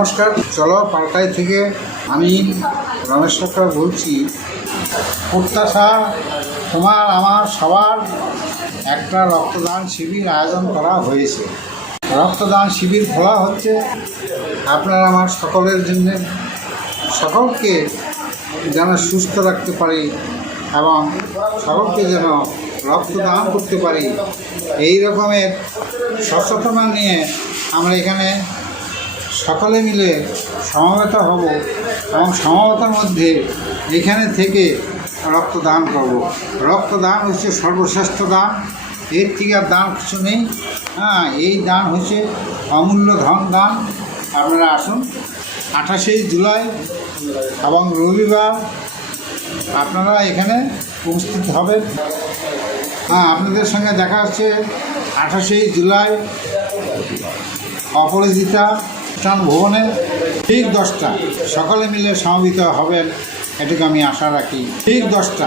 নমস্কার, চলো পাল্টাই থেকে আমি রমেশ সরকার বলছি। প্রত্যাশা তোমার আমার সবার একটা রক্তদান শিবির আয়োজন করা হয়েছে। রক্তদান শিবির খোলা হচ্ছে আপনার আমার সকলের জন্য, সকলকে যেন সুস্থ রাখতে পারি এবং সকলকে যেন রক্তদান করতে পারি, এই রকমের সচেতনতা নিয়ে আমরা এখানে সকলে মিলে সমবেত হব এবং সমবেতার মধ্যে এখানে থেকে রক্তদান করব। রক্তদান হচ্ছে সর্বশ্রেষ্ঠ দান, এর থেকে আর দান কিছু নেই। এই দান হচ্ছে অমূল্য ধন দান। আপনারা আসুন 28শে জুলাই এবং রবিবার আপনারা এখানে উপস্থিত হবেন। আপনাদের সঙ্গে দেখা হচ্ছে 28শে জুলাই অপরাজিতা অনুষ্ঠান ভবনে ঠিক 10টা। সকলে মিলে সমবেত হবেন, এটুকু আমি আশা রাখি। ঠিক 10টা।